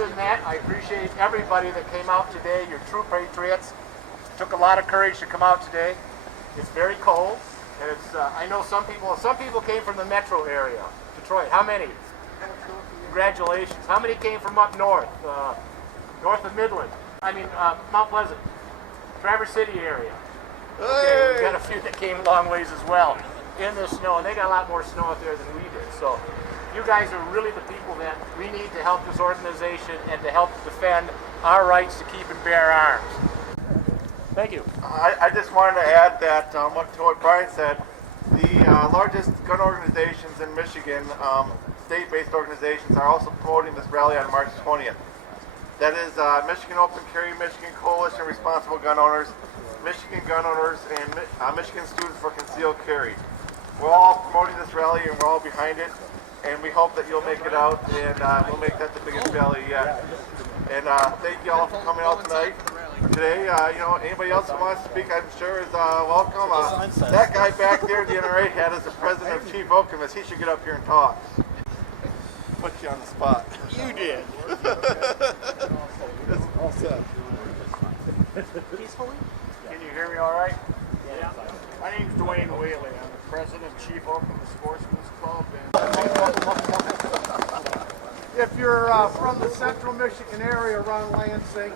other than that, I appreciate everybody that came out today. You're true patriots. It took a lot of courage to come out today. It's very cold. And it's, I know some people came from the metro area, Detroit. How many? Congratulations. How many came from up north? North of Midland? Mount Pleasant. Traverse City area. Okay, we've got a few that came a long ways as well in the snow, and they got a lot more snow out there than we did. So you guys are really the people that we need to help this organization and to help defend our rights to keep and bear arms. Thank you. I just wanted to add that to what Brian said, the largest gun organizations in Michigan, state-based organizations, are also promoting this rally on March 20th. That is Michigan Open Carry, Michigan Coalition Responsible Gun Owners, Michigan Gun Owners, and Michigan Students for Concealed Carry. We're all promoting this rally and we're all behind it, and we hope that you'll make it out, and we'll make that the biggest rally yet. And thank you all for coming out tonight. Today, anybody else who wants to speak, I'm sure is welcome. That guy back there, the NRA hat, is the president of Chief Okemos. He should get up here and talk. Put you on the spot. You did. All set. Peacefully? Can you hear me all right? Yeah. My name's Dwayne Whaley. I'm the president of Chief Okemos Sportsman's Club. If you're from the central Michigan area around Lansing,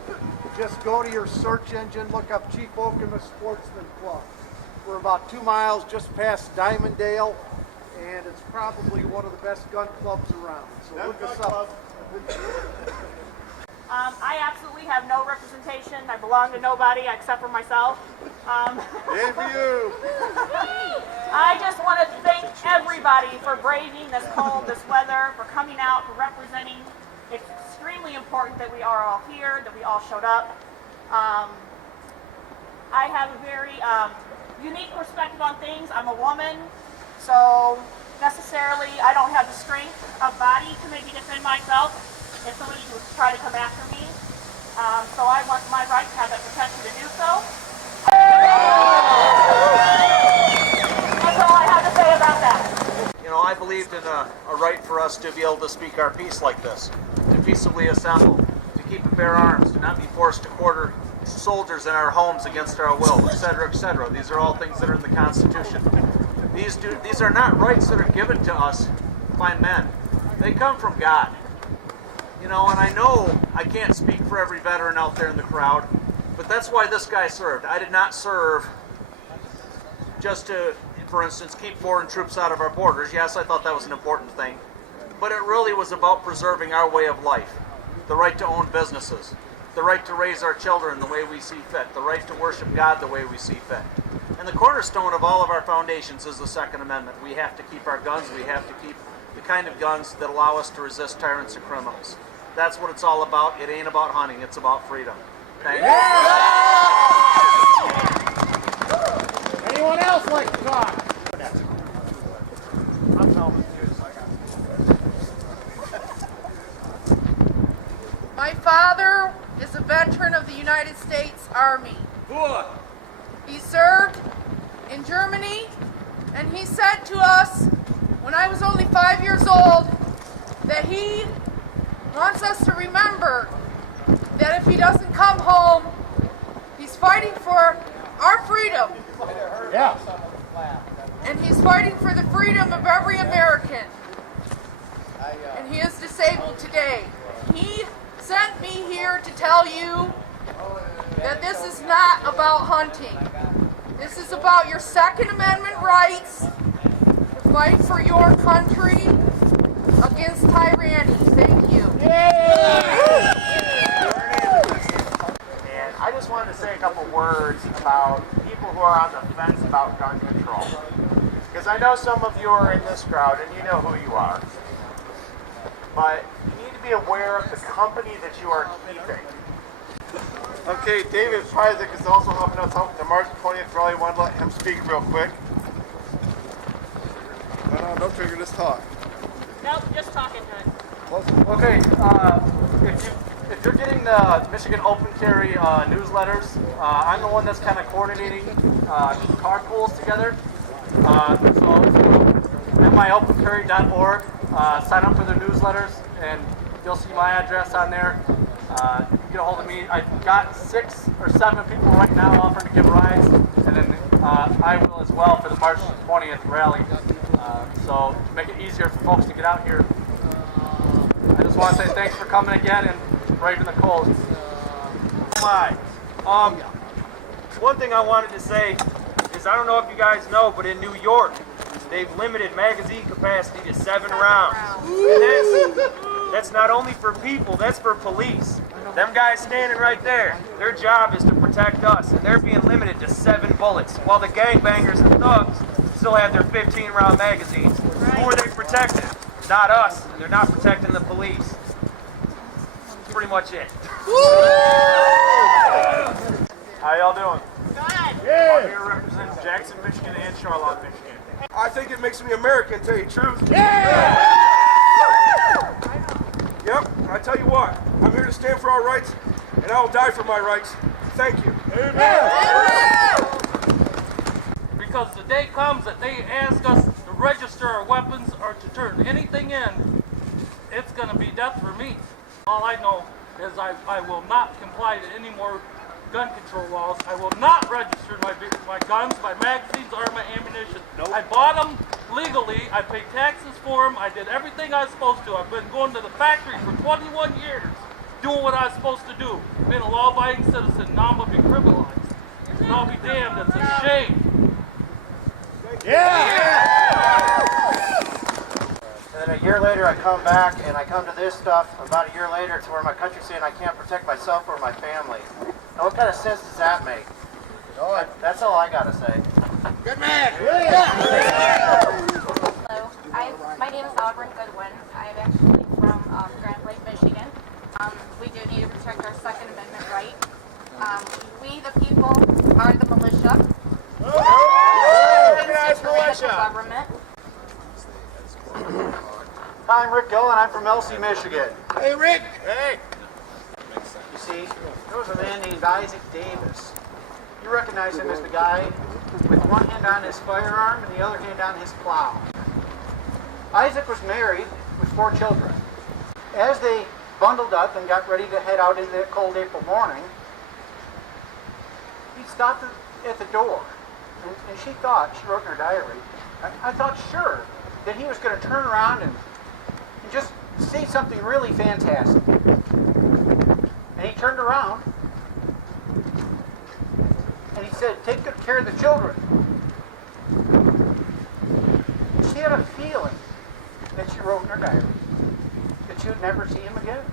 just go to your search engine, look up Chief Okemos Sportsman Club. We're about 2 miles just past Diamonddale, and it's probably one of the best gun clubs around. So look us up. I absolutely have no representation. I belong to nobody except for myself. Yay for you! I just want to thank everybody for braving this cold, this weather, for coming out, for representing. It's extremely important that we are all here, that we all showed up. I have a very unique perspective on things. I'm a woman, so necessarily I don't have the strength of body to maybe defend myself if somebody was to try to come after me. So I want my right to have that protection to do so. That's all I have to say about that. You know, I believed in a right for us to be able to speak our piece like this, to peaceably assemble, to keep and bear arms, to not be forced to quarter soldiers in our homes against our will, etc., etc. These are all things that are in the Constitution. These are not rights that are given to us by men. They come from God. You know, and I know I can't speak for every veteran out there in the crowd, but that's why this guy served. I did not serve just to, for instance, keep foreign troops out of our borders. Yes, I thought that was an important thing, but it really was about preserving our way of life, the right to own businesses, the right to raise our children the way we see fit, the right to worship God the way we see fit. And the cornerstone of all of our foundations is the Second Amendment. We have to keep our guns. We have to keep the kind of guns that allow us to resist tyrants and criminals. That's what it's all about. It ain't about hunting. It's about freedom. Thank you. Anyone else like to talk? My father is a veteran of the United States Army. Good. He served in Germany, and he said to us when I was only 5 years old that he wants us to remember that if he doesn't come home, he's fighting for our freedom. Yeah. And he's fighting for the freedom of every American. And he is disabled today. He sent me here to tell you that this is not about hunting. This is about your Second Amendment rights to fight for your country against tyranny. Thank you. And I just wanted to say a couple words about people who are on the fence about gun control. Because I know some of you are in this crowd and you know who you are. But you need to be aware of the company that you are keeping. Okay, David Prizek is also helping us out with the March 20th rally. I want to let him speak real quick. No, don't trigger this talk. Nope, just talking to it. Okay, if you're getting the Michigan Open Carry newsletters, I'm the one that's kind of coordinating card pools together. So if you go to myopencarry.org, sign up for their newsletters, and You'll see my address on there. You can get a hold of me. I've got 6 or 7 people right now offering to give rides, and then I will as well for the March 20th rally. So to make it easier for folks to get out here, I just want to say thanks for coming again and braving the cold. One thing I wanted to say is, I don't know if you guys know, but in New York, they've limited magazine capacity to 7 rounds. And that's not only for people, that's for police. Them guys standing right there, their job is to protect us, and they're being limited to 7 bullets, while the gangbangers and thugs still have their 15-round magazines. Who are they protecting? Not us, and they're not protecting the police. That's pretty much it. How y'all doing? Good. I'm here representing Jackson, Michigan and Charlotte, Michigan. I think it makes me American, to tell you the truth. Yep, I tell you what, I'm here to stand for our rights, and I will die for my rights. Thank you. Because the day comes that they ask us to register our weapons or to turn anything in, it's going to be death for me. All I know is I will not comply to any more gun control laws. I will not register my guns, my magazines, or my ammunition. I bought them legally. I paid taxes for them. I did everything I was supposed to. I've been going to the factory for 21 years, doing what I was supposed to do, being a law-abiding citizen. Now I'm going to be criminalized. And I'll be damned. It's a shame. And then a year later I come back and I come to this stuff about a year later to where my country's saying I can't protect myself or my family. Now what kind of sense does that make? That's all I gotta say. Hello, my name is Auburn Goodwin. I'm actually from Grand Lake, Michigan. We do need to protect our Second Amendment right. We, the people, are the militia. Government. Hi, I'm Rick Gill and I'm from Lansing, Michigan. Hey, Rick! Hey! You see, there was a man named Isaac Davis. You recognize him as the guy with one hand on his firearm and the other hand on his plow. Isaac was married with 4 children. As they bundled up and got ready to head out into that cold April morning, he stopped at the door. And she thought, she wrote in her diary, I thought sure that he was going to turn around and just say something really fantastic. And he turned around and he said, take good care of the children. She had a feeling that she wrote in her diary that she would never see him again.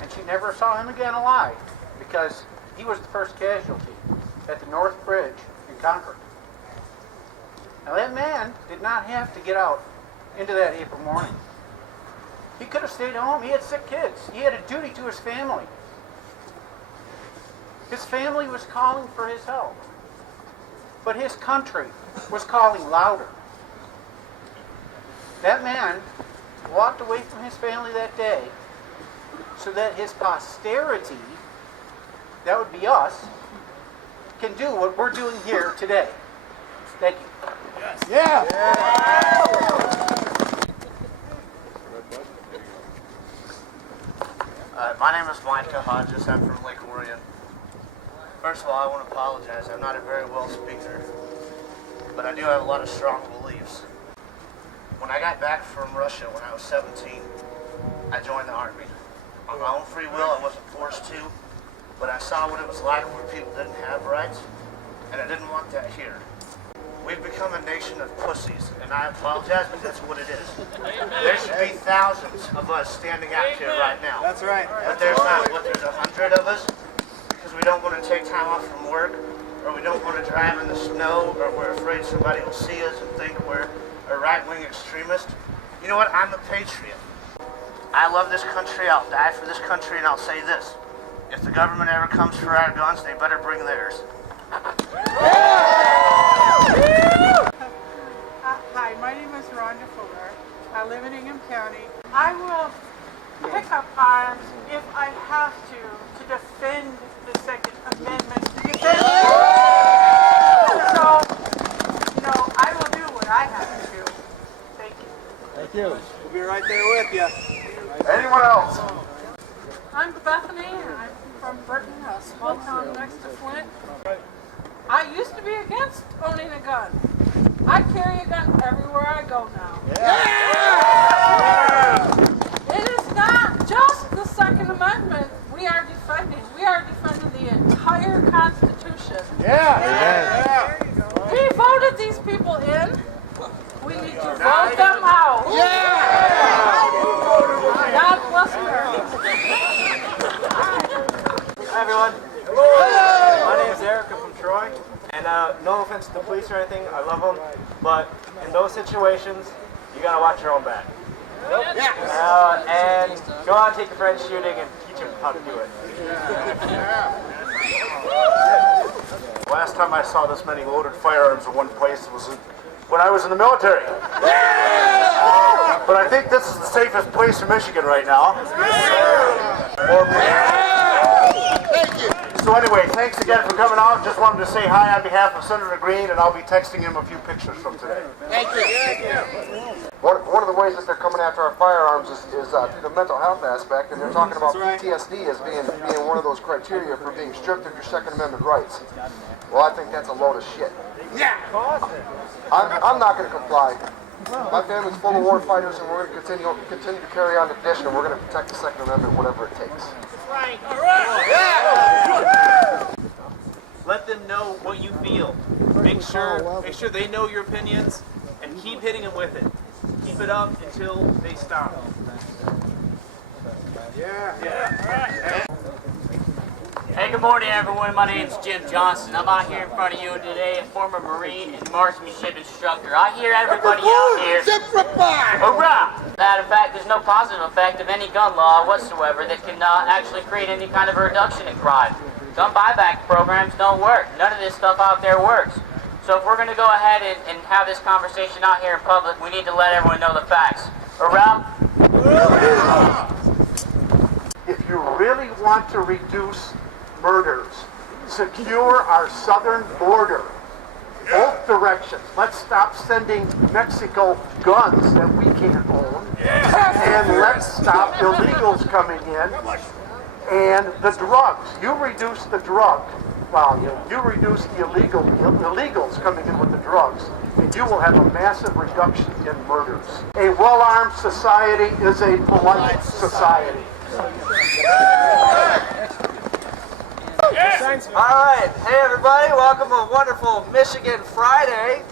And she never saw him again alive because he was the first casualty at the North Bridge in Concord. Now that man did not have to get out into that April morning. He could have stayed home. He had sick kids. He had a duty to his family. His family was calling for his help. But his country was calling louder. That man walked away from his family that day so that his posterity, that would be us, can do what we're doing here today. Thank you. My name is Micah Hodges. I'm from Lake Orion. First of all, I want to apologize. I'm not a very well speaker, but I do have a lot of strong beliefs. When I got back from Russia when I was 17, I joined the Army. On my own free will, I wasn't forced to, but I saw what it was like where people didn't have rights, and I didn't want that here. We've become a nation of pussies, and I apologize, but that's what it is. There should be thousands of us standing out here right now. That's right. But there's not. What, there's 100 of us? Because we don't want to take time off from work, or we don't want to drive in the snow, or we're afraid somebody will see us and think we're a right-wing extremist. You know what? I'm a patriot. I love this country. I'll die for this country, and I'll say this. If the government ever comes for our guns, they better bring theirs. Hi, my name is Rhonda Fuller. I live in Ingham County. I will pick up arms if I have to defend the Second Amendment. So, I will do what I have to do. Thank you. Thank you. We'll be right there with you. Anyone else? I'm Bethany. I'm from Burton, a small town next to Flint. I used to be against owning a gun. I carry a gun everywhere I go now. It is not just the Second Amendment we are defending. We are defending the entire Constitution. We voted these people in. We need to vote them out. God bless America. Hi everyone. My name is Eric. I'm from Troy. And no offense to the police or anything, I love them. But in those situations, you gotta watch your own back. And go out and take your friends shooting and teach them how to do it. Last time I saw this many loaded firearms in one place was when I was in the military. But I think this is the safest place in Michigan right now. Thank you. So anyway, thanks again for coming out. Just wanted to say hi on behalf of Senator Green, and I'll be texting him a few pictures from today. Thank you. One of the ways that they're coming after our firearms is through the mental health aspect, and they're talking about PTSD as being one of those criteria for being stripped of your Second Amendment rights. Well, I think that's a load of shit. I'm not going to comply. My family's full of war fighters, and we're going to continue to carry on the tradition, and we're going to protect the Second Amendment, whatever it takes. Right. Let them know what you feel. Make sure they know your opinions, and keep hitting them with it. Keep it up until they stop. Hey, good morning, everyone. My name's Jim Johnson. I'm out here in front of you today, a former Marine and marksmanship instructor. I hear everybody out here. Hurrah! Matter of fact, there's no positive effect of any gun law whatsoever that can actually create any kind of a reduction in crime. Gun buyback programs don't work. None of this stuff out there works. So if we're going to go ahead and have this conversation out here in public, we need to let everyone know the facts. Hurrah! If you really want to reduce murders, secure our southern border, both directions. Let's stop sending Mexico guns that we can't own, and let's stop illegals coming in, and the drugs. You reduce the drug volume, you reduce the illegals coming in with the drugs, and you will have a massive reduction in murders. A well-armed society is a polite society. Alright, hey everybody, welcome to a wonderful Michigan Friday.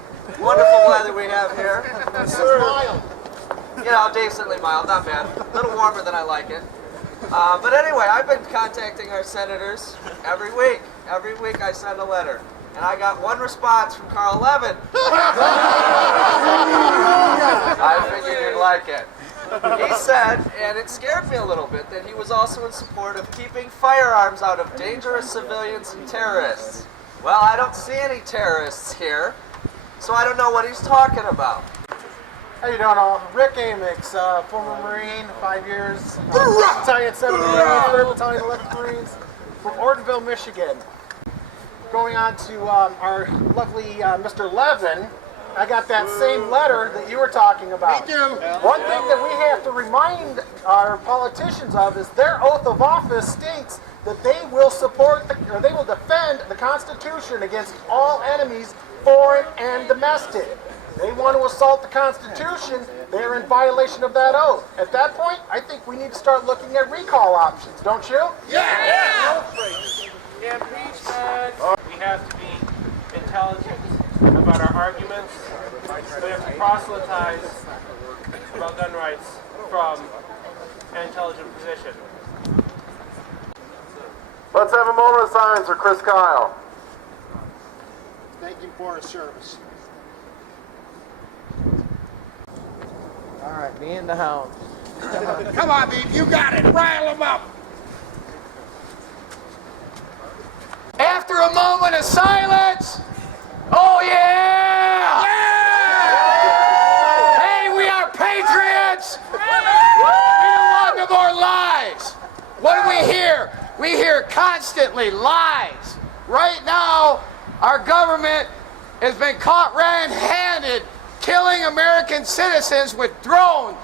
Wonderful weather we have here. You know, decently mild, not bad. A little warmer than I like it. But anyway, I've been contacting our senators every week. Every week I send a letter. And I got one response from Carl Levin. I figured you'd like it. He said, and it scared me a little bit, that he was also in support of keeping firearms out of dangerous civilians and terrorists. Well, I don't see any terrorists here, so I don't know what he's talking about. How you doing all? Rick Amix, former Marine, 5 years, Battalion 7 Marines, 3rd Battalion 11th Marines, from Ortonville, Michigan. Going on to our lovely Mr. Levin, I got that same letter that you were talking about. Me too. One thing that we have to remind our politicians of is their oath of office states that they will support, or they will defend the Constitution against all enemies, foreign and domestic. They want to assault the Constitution, they're in violation of that oath. At that point, I think we need to start looking at recall options, don't you? Impeachment. We have to be intelligent about our arguments. We have to proselytize about gun rights from an intelligent position. Let's have a moment of silence for Chris Kyle. Thank you for his service. All right, me and the hounds. Come on, Beef, you got it. Rile them up. After a moment of silence, oh yeah! Hey, we are patriots! We don't want no more lies. What do we hear? We hear constantly lies. Right now, our government has been caught red-handed killing American citizens with drones.